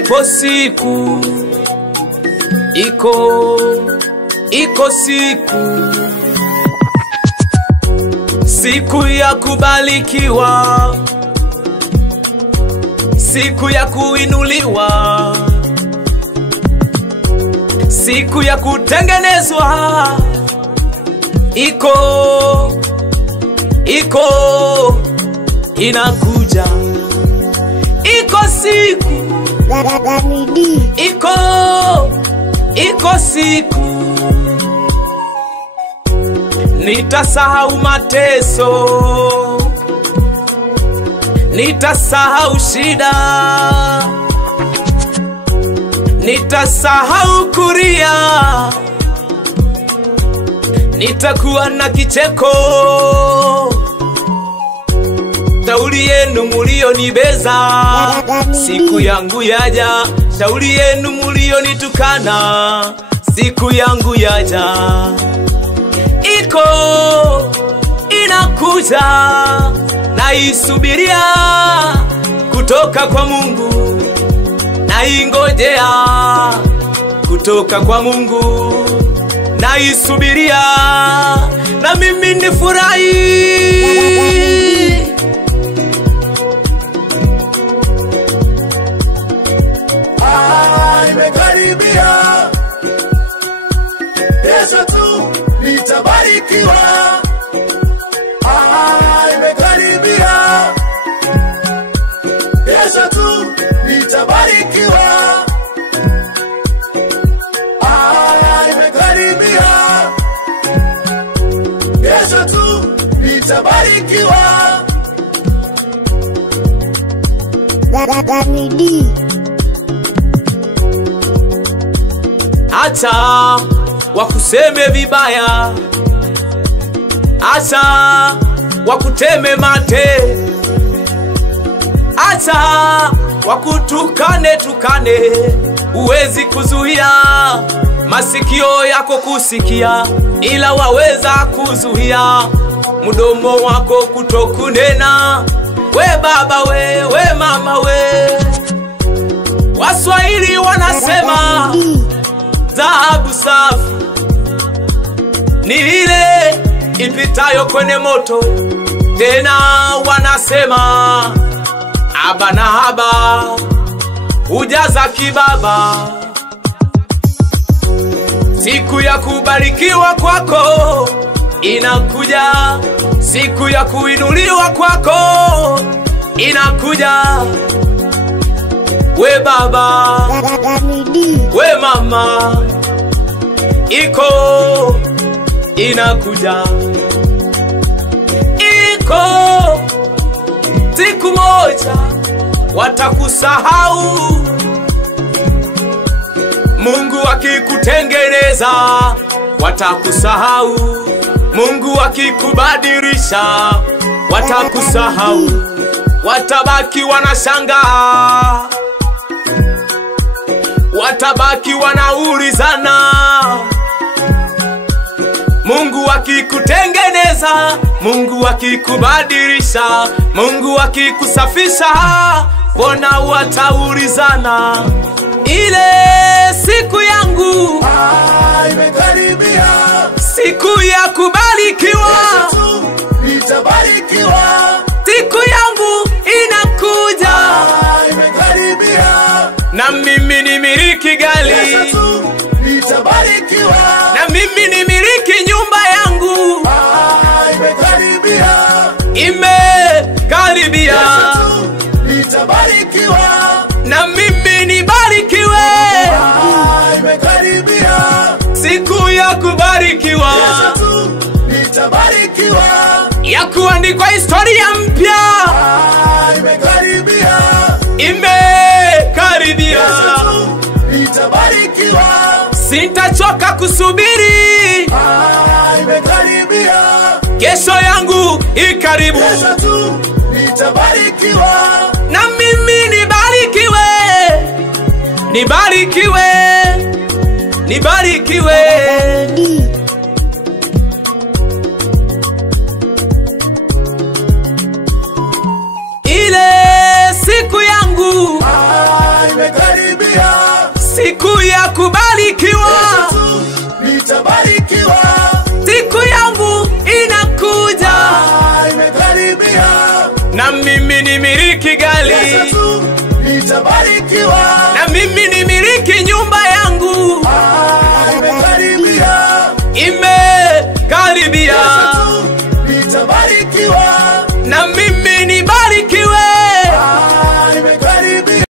Ipo siku, iko siku ya kubarikiwa, siku ya kuinuliwa, siku ya kutengenezwa. Iko inakuja. Iko siku, iko siku nitasahau mateso, nitasahau shida, nitasahau kulia, nitakuwa na kicheko. Shauri yenu mulionibeza, siku yangu yaja. Shauri yenu mulionitukana, siku yangu yaja. Iko inakuja, naisubiria kutoka kwa Mungu, naingojea kutoka kwa Mungu, naisubiria na mimi nifurahi. Imekaribia, Yesu tu nitabarikiwa. Imekaribia, Yesu tu nitabarikiwa. Imekaribia, Yesu tu nitabarikiwa. Acha wakuseme vibaya, acha wakuteme mate, acha wakutukane, uwezi kuzuia masikio yako kusikia, ila waweza kuzuia mdomo wako kutokunena. We baba we mama we, Waswahili wanasema dhahabu safi ni ile ipitayo kwenye moto. Tena wanasema aba na haba hujaza kibaba. Siku ya kubarikiwa kwako inakuja, siku ya kuinuliwa kwako inakuja. We baba, we mama, iko inakuja. Iko siku moja watakusahau. Mungu akikutengeneza watakusahau. Mungu akikubadilisha watakusahau. Watabaki wanashangaa, watabaki wanaulizana. Mungu akikutengeneza, Mungu akikubadilisha, Mungu akikusafisha, mbona wataulizana? Ile siku yangu imekaribia, siku ya kubarikiwa, nitabarikiwa. Siku yangu inakuja, imekaribia, na mimi nimiliki gari, nitabarikiwa. na mimi nimiliki nyumba yangu. Imekaribia, imekaribia, nitabarikiwa. na mimi nibarikiwe. Imekaribia, siku ya kubarikiwa, nitabarikiwa, ya kuandikwa historia mpya. Imekaribia, imekaribia, nitabarikiwa. Sitachoka kusubiri. Imekaribia, kesho yangu ikaribu. Nitabarikiwa, na mimi nibarikiwe, nibarikiwe, nibarikiwe. Ile siku yangu imekaribia. siku ya kubarikiwa. Kesho tu nitabarikiwa. Siku yangu inakuja, Imekaribia. na mimi nimiliki gari, Kesho tu nitabarikiwa. na mimi nimiliki nyumba yangu.